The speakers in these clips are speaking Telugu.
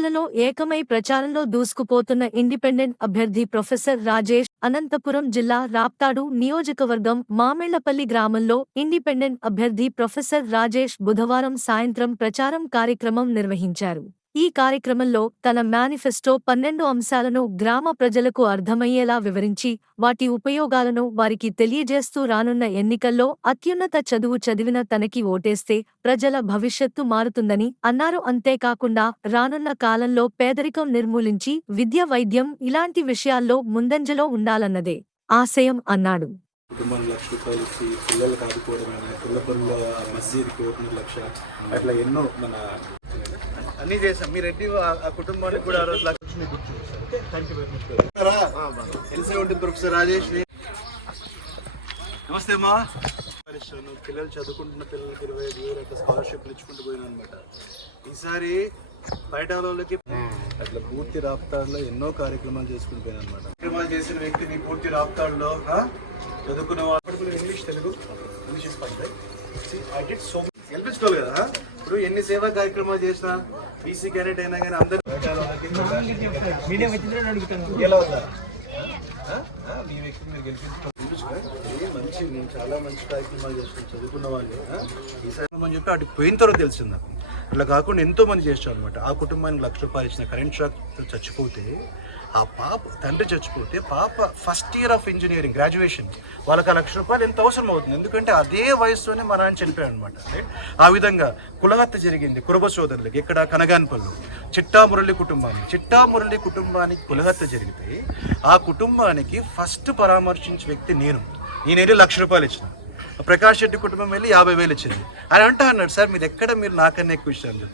ప్రజలలో ఏకమై ప్రచారంలో దూసుకుపోతున్న ఇండిపెండెంట్ అభ్యర్థి ప్రొఫెసర్ రాజేష్ అనంతపురం జిల్లా రాప్తాడు నియోజకవర్గం మామిళ్లపల్లి గ్రామంలో ఇండిపెండెంట్ అభ్యర్థి ప్రొఫెసర్ రాజేష్ బుధవారం సాయంత్రం ప్రచారం కార్యక్రమం నిర్వహించారు. ఈ కార్యక్రమంలో తన మేనిఫెస్టో 12 అంశాలను గ్రామ ప్రజలకు అర్థమయ్యేలా వివరించి వాటి ఉపయోగాలను వారికి తెలియజేస్తూ రానున్న ఎన్నికల్లో అత్యున్నత చదువు చదివిన తనకి ఓటేస్తే ప్రజల భవిష్యత్తు మారుతుందని అన్నారు. అంతేకాకుండా రానున్న కాలంలో పేదరికం నిర్మూలించి విద్య, వైద్యం ఇలాంటి విషయాల్లో ముందంజలో ఉండాలన్నదే ఆశయం అన్నాడు. కుటుంబానికి ₹1,00,000 ఇచ్చి పిల్లలకు ఆదుకోవడమైనా పిల్లపల్లిలో మస్జిద్కి ఓపెనర్ 1,00,000 అట్లా ఎన్నో మన అన్నీ చేశాం. మీ రెడ్డి ఆ కుటుంబానికి కూడా 60,00,000 తెలిసే ఉంటుంది ప్రొఫెసర్ రాజేష్. నమస్తే అమ్మా. పిల్లలు చదువుకుంటున్న పిల్లలకి 25,000 అట్లా స్కాలర్షిప్లు ఇచ్చుకుంటూ పోయినా అనమాట. ఈసారి బయట వాళ్ళకి అట్లా పూర్తి రాప్తాడులో ఎన్నో కార్యక్రమాలు చేసుకుని పోయినా అనమాట. కార్యక్రమాలు చేసిన వ్యక్తిని పూర్తి రాప్తాడులో చదువుకున్న వాళ్ళు ఇంగ్లీష్ తెలుగు ఇంగ్లీష్ గెలిపించుకోవాలి కదా. ఇప్పుడు ఎన్ని సేవా కార్యక్రమాలు చేసినా బీసీ క్యాండిడేట్ అయినా కానీ అందరూ మీ వ్యక్తి మీరు గెలిపించుకోవాలి. మంచి నేను చాలా మంచి కార్యక్రమాలు చేస్తాను చదువుకున్న వాళ్ళు ఈసారి అని చెప్పి అటు పోయిన తర్వాత తెలిసింది నాకు. అట్లా కాకుండా ఎంతో మంది చేస్తాం అనమాట. ఆ కుటుంబానికి ₹1,00,000 ఇచ్చిన కరెంట్ షాక్ చచ్చిపోతే ఆ పాప తండ్రి చచ్చిపోతే పాప first year of engineering graduation వాళ్ళకి ₹1,00,000 ఎంత అవసరం అవుతుంది. ఎందుకంటే అదే వయసులోనే మా నాన్న చనిపోయాడు అనమాట. ఆ విధంగా కులహత్య జరిగింది కురబ సోదరులకి. ఇక్కడ కనగాన్పల్లి చిట్టామురళి కుటుంబానికి కులహత్య జరిగితే ఆ కుటుంబానికి ఫస్ట్ పరామర్శించే వ్యక్తి నేను వెళ్ళి ₹1,00,000 ఇచ్చిన. ప్రకాష్ రెడ్డి కుటుంబం వెళ్ళి 50,000 ఇచ్చింది. అని అన్నాడు, సార్ మీరు ఎక్కడ మీరు నాకన్నా ఎక్కువ ఇచ్చారు.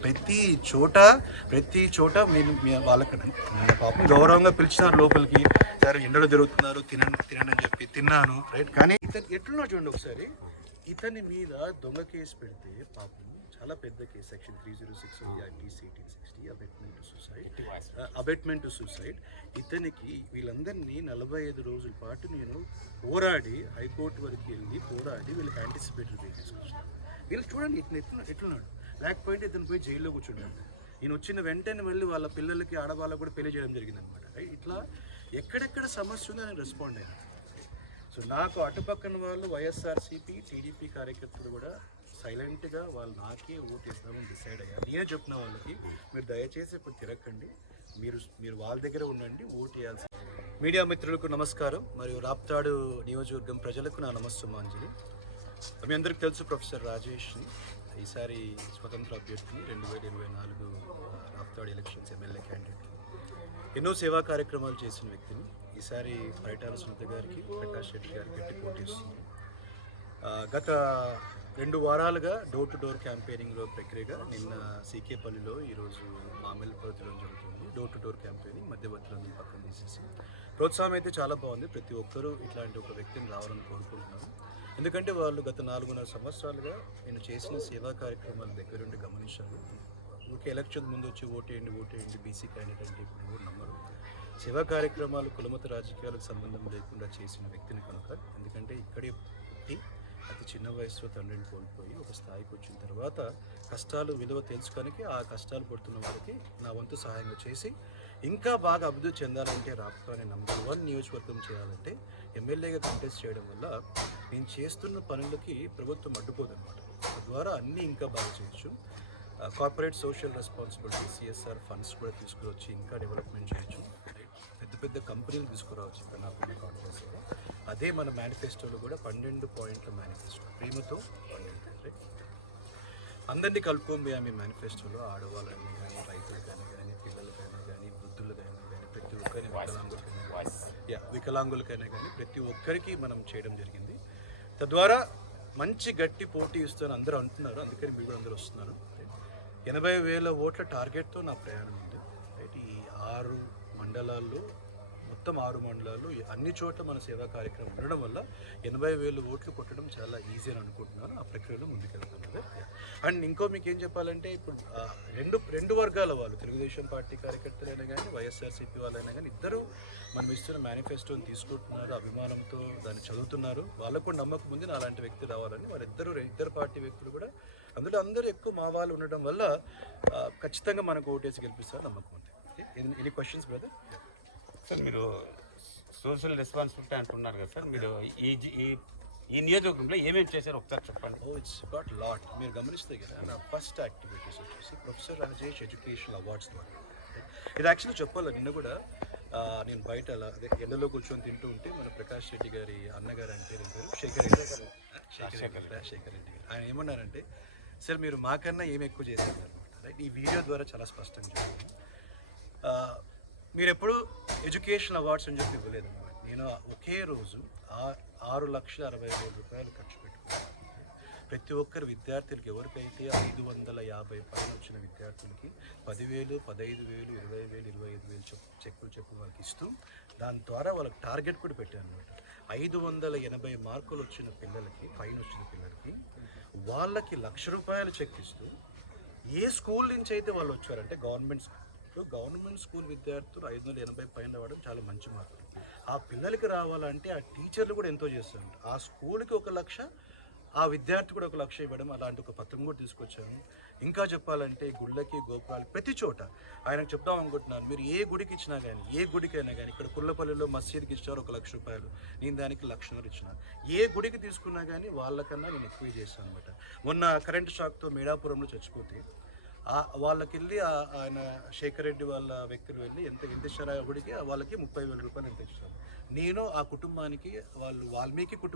ప్రతి చోట మీరు వాళ్ళకన్నా పాపం గౌరవంగా పిలిచినారు లోపలికి. సార్ ఎండలో జరుగుతున్నారు తినండి అని చెప్పి తిన్నాను. రైట్. కానీ ఇతను ఎట్లున్నా చూడండి ఒకసారి. ఇతని మీద దొంగ కేసు పెడితే పాపం చాలా పెద్ద case, section 306 IPC 1860 abetment to suicide. ఇతనికి వీళ్ళందరినీ 45 రోజుల పాటు నేను పోరాడి హైకోర్టు వరకు వెళ్ళి పోరాడి వీళ్ళకి యాంటిసిపేటరీ బెయిల్ తీసుకొచ్చాను. వీళ్ళు చూడండి ఎట్లున్నాడు. లేకపోతే ఇతను పోయి జైల్లో కూర్చున్నాడు. నేను వచ్చిన వెంటనే మళ్ళీ వాళ్ళ పిల్లలకి ఆడవాళ్ళకు కూడా పెళ్లి చేయడం జరిగింది అనమాట. ఇట్లా ఎక్కడెక్కడ సమస్య ఉందో నేను రెస్పాండ్ అయ్యాను. సో నాకు అటుపక్కన వాళ్ళు వైఎస్ఆర్సీపీ టీడీపీ కార్యకర్తలు కూడా సైలెంట్గా వాళ్ళు నాకే ఓటేస్తామని డిసైడ్ అయ్యారు. నేనే చెప్పిన వాళ్ళకి మీరు దయచేసి ఇప్పుడు తిరగకండి, మీరు వాళ్ళ దగ్గర ఉండండి, ఓటు వేయాల్సి. మీడియా మిత్రులకు నమస్కారం మరియు రాప్తాడు నియోజకవర్గం ప్రజలకు నా నమస్సుమాంజలి. మీ అందరికీ తెలుసు ప్రొఫెసర్ రాజేష్ని ఈసారి స్వతంత్ర అభ్యర్థిని 2024 రాప్తాడు ఎలక్షన్స్ ఎమ్మెల్యే క్యాండిడేట్. ఎన్నో సేవా కార్యక్రమాలు చేసిన వ్యక్తిని. ఈసారి పరిటాల సునీత గారికి ప్రకాష్ రెడ్డి గారికి గట్టి పోటీ ఇస్తుంది. గత 2 వారాలుగా డోర్ టు డోర్ క్యాంపెయినింగ్లో ప్రక్రియగా నిన్న సీకేపల్లిలో ఈరోజు మామిళ్లపల్లిలో జరుగుతుంది. డోర్ టు డోర్ క్యాంపెయినింగ్ మధ్యవర్తులను పక్కన తీసేసి ప్రోత్సాహం అయితే చాలా బాగుంది. ప్రతి ఒక్కరూ ఇట్లాంటి ఒక వ్యక్తిని రావాలని కోరుకుంటున్నాను. ఎందుకంటే వాళ్ళు గత 4.5 సంవత్సరాలుగా నేను చేసిన సేవా కార్యక్రమాల దగ్గరుండి గమనించాను. ఊరికే ఎలక్షన్ ముందు వచ్చి ఓటేయండి బీసీ క్యాండిడేట్ అంటే ఇప్పుడు ఎవరు నమ్మరు. సేవా కార్యక్రమాలు కులమత రాజకీయాలకు సంబంధం లేకుండా చేసిన వ్యక్తిని కనుక. ఎందుకంటే ఇక్కడే అతి చిన్న వయసులో తండ్రిని కోల్పోయి ఒక స్థాయికి వచ్చిన తర్వాత కష్టాలు విలువ తెలుసుకొని ఆ కష్టాలు పడుతున్న వారికి నా వంతు సహాయంగా చేసి ఇంకా బాగా అభివృద్ధి చెందాలంటే రాప్తాడు నంబర్ 1 నియోజకవర్గం చేయాలంటే ఎమ్మెల్యేగా కంటెస్ట్ చేయడం వల్ల నేను చేస్తున్న పనులకి ప్రభుత్వం అడ్డుపోదన్నమాట. తద్వారా అన్నీ ఇంకా బాగా చేయొచ్చు. Corporate social responsibility CSR funds కూడా తీసుకువచ్చి ఇంకా డెవలప్మెంట్ చేయొచ్చు. పెద్ద కంపెనీలు తీసుకురావచ్చు. ఇక్కడ నాకున్న కాన్ఫరెన్స్లో అదే మన మేనిఫెస్టోలో కూడా 12 పాయింట్ల మేనిఫెస్టో ప్రేమతో 12 అందరినీ కలుపుకోబోయే మీ మేనిఫెస్టోలో ఆడవాళ్ళని కానీ రైతులకైనా కానీ పిల్లలకైనా కానీ వృద్ధులకైనా కానీ ప్రతి ఒక్కరిని వికలాంగులకైనా కానీ ప్రతి ఒక్కరికి మనం చేయడం జరిగింది. తద్వారా మంచి గట్టి పోటీ ఇస్తాను అందరూ అంటున్నారు. అందుకని మీరు కూడా అందరూ వస్తున్నారు. 80,000 ఓట్ల టార్గెట్తో నా ప్రయాణం ఉంది. ఈ 6 మండలాల్లో మొత్తం 6 మండలాలు అన్ని చోట్ల మన సేవా కార్యక్రమం ఉండడం వల్ల 80,000 ఓట్లు కొట్టడం చాలా ఈజీ అని అనుకుంటున్నాను. ఆ ప్రక్రియలో ముందుకెళ్తాను. అండ్ ఇంకో మీకు ఏం చెప్పాలంటే ఇప్పుడు రెండు వర్గాల వాళ్ళు, తెలుగుదేశం పార్టీ కార్యకర్తలైనా కానీ వైఎస్ఆర్సీపీ వాళ్ళైనా కానీ ఇద్దరు మనం ఇస్తున్న మేనిఫెస్టోని తీసుకుంటున్నారు, అభిమానంతో దాన్ని చదువుతున్నారు. వాళ్ళకు కూడా నమ్మకం ఉంది నా అలాంటి వ్యక్తి రావాలని. ఇద్దరు పార్టీ వ్యక్తులు కూడా అందులో అందరూ ఎక్కువ మా వాళ్ళు ఉండడం వల్ల ఖచ్చితంగా మనకు ఓటేసి గెలిపిస్తారు నమ్మకం ఉంది. Any questions brother? సార్ మీరు సోషల్ రెస్పాన్సిబిలిటీ అంటున్నారు కదా సార్, మీరు ఈ నియోజకవర్గంలో ఏమేమి చేశారో ఒకసారి చెప్పండి. It's got lot. మీరు గమనిస్తే కదా నా ఫస్ట్ యాక్టివిటీస్ వచ్చేసి ప్రొఫెసర్ రాజేష్ ఎడ్యుకేషనల్ అవార్డ్స్ ద్వారా. ఇది యాక్చువల్లీ చెప్పాలి, నిన్న కూడా నేను బయట అలా అదే ఎండలో కూర్చొని తింటూ ఉంటే మన ప్రకాష్ రెడ్డి గారి అన్నగారు అంటే శేఖర్ రెడ్డి గారు, ఆయన ఏమన్నారంటే సార్ మీరు మాకన్నా ఏమి ఎక్కువ చేశారు అనమాట. రైట్, ఈ వీడియో ద్వారా చాలా స్పష్టంగా చూడండి. మీరు ఎప్పుడు ఎడ్యుకేషన్ అవార్డ్స్ అని చెప్పి ఇవ్వలేదు అనమాట. నేను ఒకే రోజు 6,60,000 రూపాయలు ఖర్చు పెట్టుకున్నాను. ప్రతి ఒక్కరు విద్యార్థులకి ఎవరికైతే 550 పైన వచ్చిన విద్యార్థులకి 10,000, 15,000, 20,000, 25,000 చెక్కులు వాళ్ళకి ఇస్తూ దాని ద్వారా వాళ్ళకి టార్గెట్ కూడా పెట్టాను అనమాట. 580 మార్కులు వచ్చిన పిల్లలకి, పైన వచ్చిన పిల్లలకి వాళ్ళకి ₹1,00,000 చెక్ ఇస్తూ ఏ స్కూల్ నుంచి అయితే వాళ్ళు వచ్చారంటే గవర్నమెంట్ స్కూల్ విద్యార్థులు 580 పైన రావడం చాలా మంచి మార్కులు. ఆ పిల్లలకి రావాలంటే ఆ టీచర్లు కూడా ఎంతో చేస్తారు. ఆ స్కూల్కి 1,00,000, ఆ విద్యార్థి కూడా 1,00,000 ఇవ్వడం, అలాంటి ఒక పత్రం కూడా తీసుకొచ్చాను. ఇంకా చెప్పాలంటే గుళ్ళకి, గోపురాలు ప్రతి చోట ఆయనకు చెప్దాం అనుకుంటున్నాను, మీరు ఏ గుడికి ఇచ్చినా కానీ, ఏ గుడికైనా కానీ, ఇక్కడ కుర్లపల్లిలో మసీద్కి ఇచ్చారు ₹1,00,000, నేను దానికి ₹1,00,000 ఇచ్చిన. ఏ గుడికి తీసుకున్నా కానీ వాళ్ళకన్నా నేను ఎక్కువ చేశాను అనమాట. మొన్న కరెంట్ షాక్తో మేడాపురంలో చచ్చిపోతే వాళ్ళకి ఆయన శేఖర్ రెడ్డి వాళ్ళ వ్యక్తులు వెళ్ళి ఎంత ఇచ్చారు ఆ గుడికి, వాళ్ళకి ₹30,000 ఎంత ఇచ్చారు. నేను ఆ కుటుంబానికి, వాళ్ళు వాల్మీకి కుటుంబం